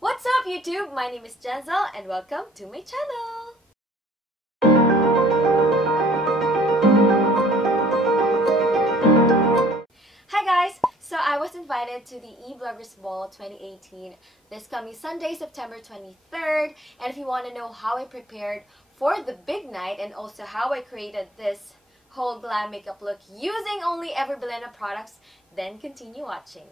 What's up YouTube? My name is Gen-zel and welcome to my channel! Hi guys! So I was invited to the Ebloggersball 2018 this coming Sunday, September 23rd. And if you want to know how I prepared for the big night and also how I created this whole glam makeup look using only Ever Bilena products, then continue watching.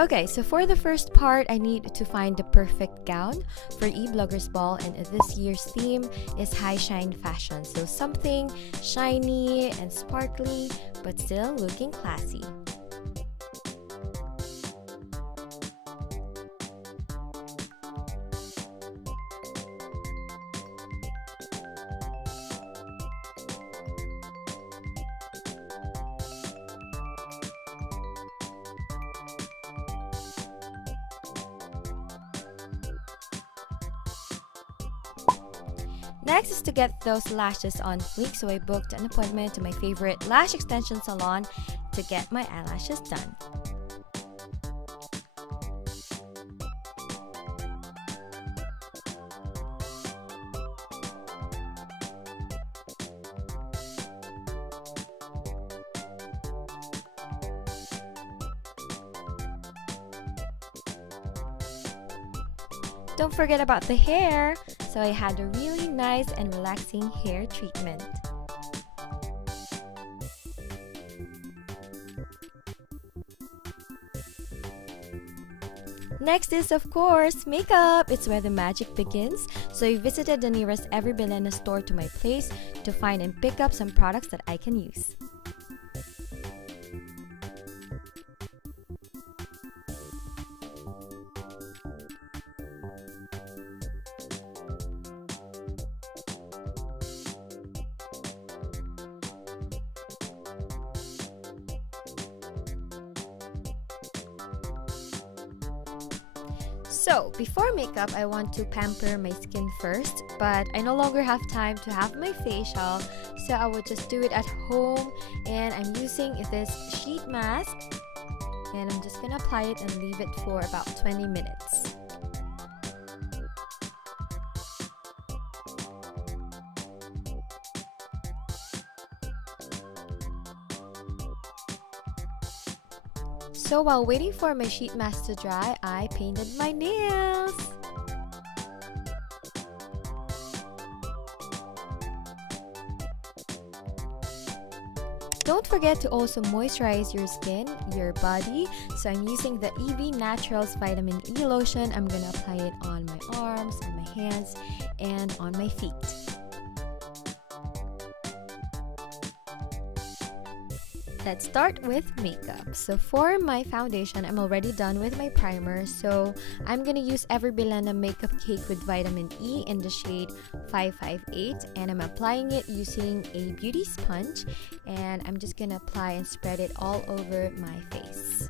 Okay, so for the first part, I need to find the perfect gown for Ebloggersball, and this year's theme is high shine fashion. So something shiny and sparkly, but still looking classy. Next is to get those lashes on fleek, so I booked an appointment to my favorite lash extension salon to get my eyelashes done. Don't forget about the hair, so I had a really nice and relaxing hair treatment. Next is, of course, makeup. It's where the magic begins. So I visited the nearest Ever Bilena store to my place to find and pick up some products that I can use. So, before makeup, I want to pamper my skin first, but I no longer have time to have my facial, so I will just do it at home. And I'm using this sheet mask, and I'm just gonna apply it and leave it for about 20 minutes. So while waiting for my sheet mask to dry, I painted my nails. Don't forget to also moisturize your skin, your body. So I'm using the EB Naturals Vitamin E lotion. I'm gonna apply it on my arms, on my hands, and on my feet. Let's start with makeup. So for my foundation, I'm already done with my primer. So I'm gonna use Ever Bilena Makeup Cake with Vitamin E in the shade 558, and I'm applying it using a beauty sponge, and I'm just gonna apply and spread it all over my face.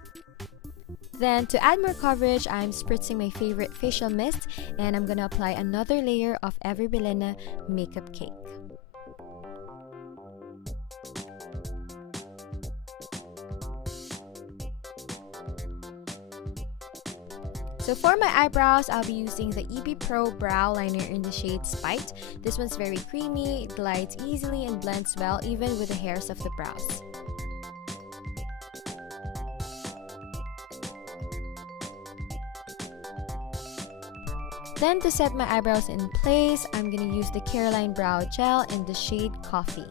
Then to add more coverage, I'm spritzing my favorite facial mist, and I'm gonna apply another layer of Ever Bilena Makeup Cake. So for my eyebrows, I'll be using the EB Pro Brow Liner in the shade Spite. This one's very creamy, it glides easily and blends well even with the hairs of the brows. Then to set my eyebrows in place, I'm gonna use the Caroline Brow Gel in the shade Coffee.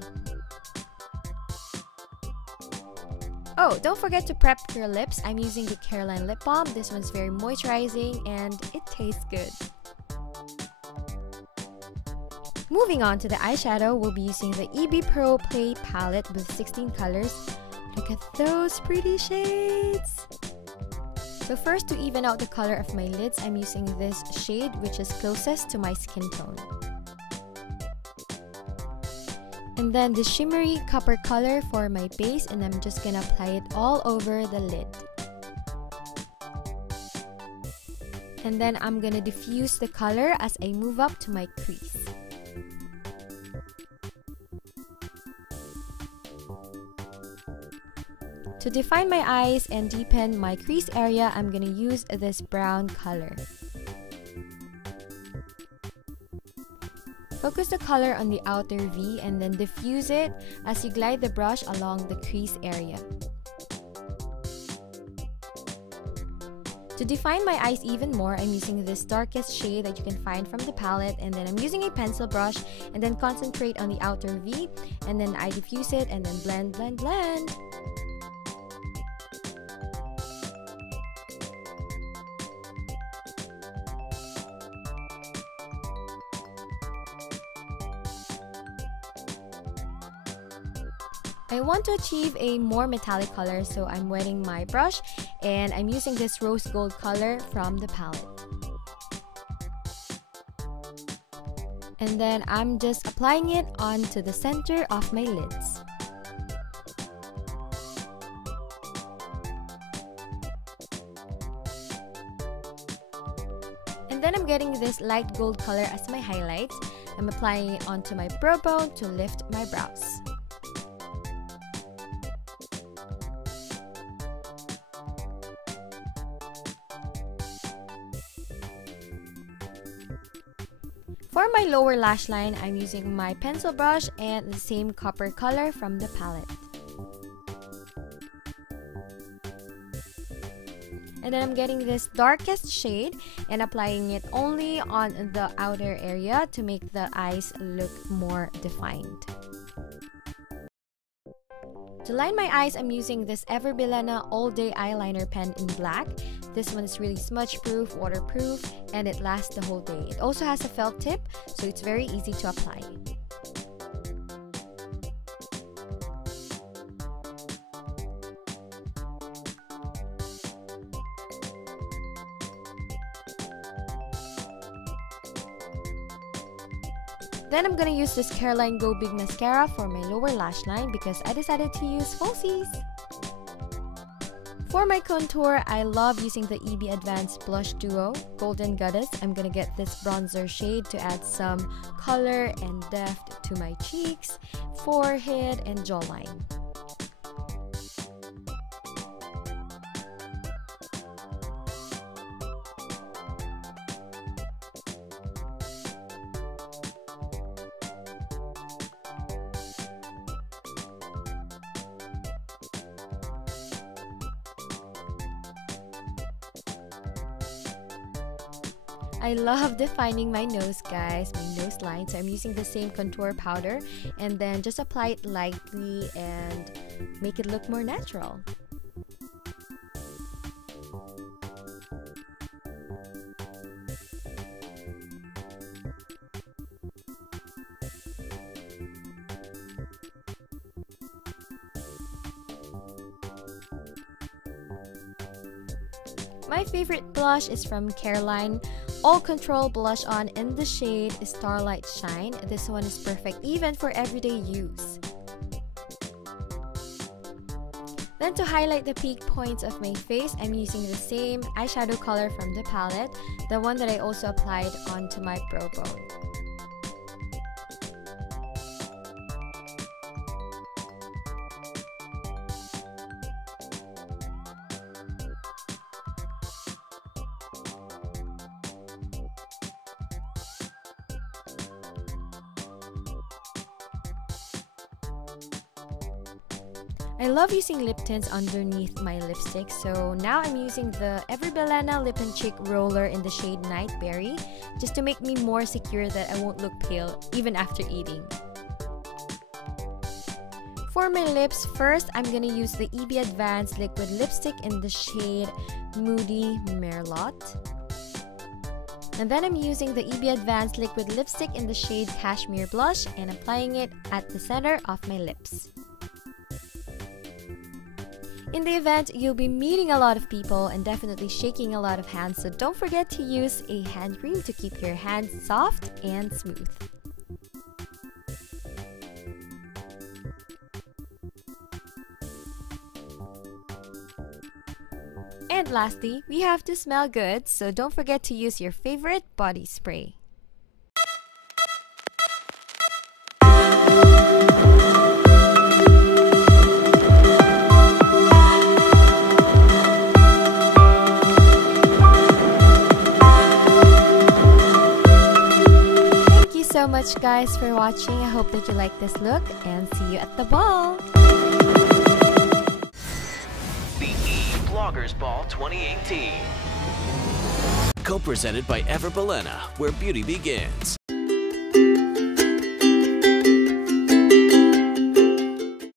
Oh, don't forget to prep your lips. I'm using the Caroline Lip Balm. This one's very moisturizing and it tastes good. Moving on to the eyeshadow, we'll be using the EB Pro Play palette with 16 colors. Look at those pretty shades! So first, to even out the color of my lids, I'm using this shade which is closest to my skin tone. And then the shimmery copper color for my base, and I'm just gonna apply it all over the lid. And then I'm gonna diffuse the color as I move up to my crease. To define my eyes and deepen my crease area, I'm gonna use this brown color. Focus the color on the outer V and then diffuse it as you glide the brush along the crease area. To define my eyes even more, I'm using this darkest shade that you can find from the palette, and then I'm using a pencil brush and then concentrate on the outer V, and then I diffuse it and then blend, blend, blend. I want to achieve a more metallic color, so I'm wetting my brush and I'm using this rose gold color from the palette. And then I'm just applying it onto the center of my lids. And then I'm getting this light gold color as my highlight. I'm applying it onto my brow bone to lift my brows. For my lower lash line, I'm using my pencil brush and the same copper color from the palette. And then I'm getting this darkest shade and applying it only on the outer area to make the eyes look more defined. To line my eyes, I'm using this Ever Bilena All Day Eyeliner Pen in black. This one is really smudge proof, waterproof, and it lasts the whole day. It also has a felt tip, so it's very easy to apply. Then I'm gonna use this Caroline Go Big Mascara for my lower lash line because I decided to use falsies. For my contour, I love using the EB Advanced Blush Duo Golden Goddess. I'm gonna get this bronzer shade to add some color and depth to my cheeks, forehead, and jawline. I love defining my nose, guys, my nose line. So I'm using the same contour powder and then just apply it lightly and make it look more natural. My favorite blush is from Caroline All Control Blush On in the shade Starlight Shine. This one is perfect even for everyday use. Then to highlight the peak points of my face, I'm using the same eyeshadow color from the palette, the one that I also applied onto my brow bone. I love using lip tints underneath my lipstick, so now I'm using the Ever Bilena Lip and Cheek Roller in the shade Nightberry, just to make me more secure that I won't look pale even after eating. For my lips, first I'm gonna use the EB Advanced Liquid Lipstick in the shade Moody Merlot. And then I'm using the EB Advanced Liquid Lipstick in the shade Cashmere Blush and applying it at the center of my lips. In the event, you'll be meeting a lot of people and definitely shaking a lot of hands, so don't forget to use a hand cream to keep your hands soft and smooth. And lastly, we have to smell good, so don't forget to use your favorite body spray. so much guys for watching. I hope that you like this look and see you at the ball. The Ebloggersball 2018. Co-presented by Ever Bilena, where beauty begins.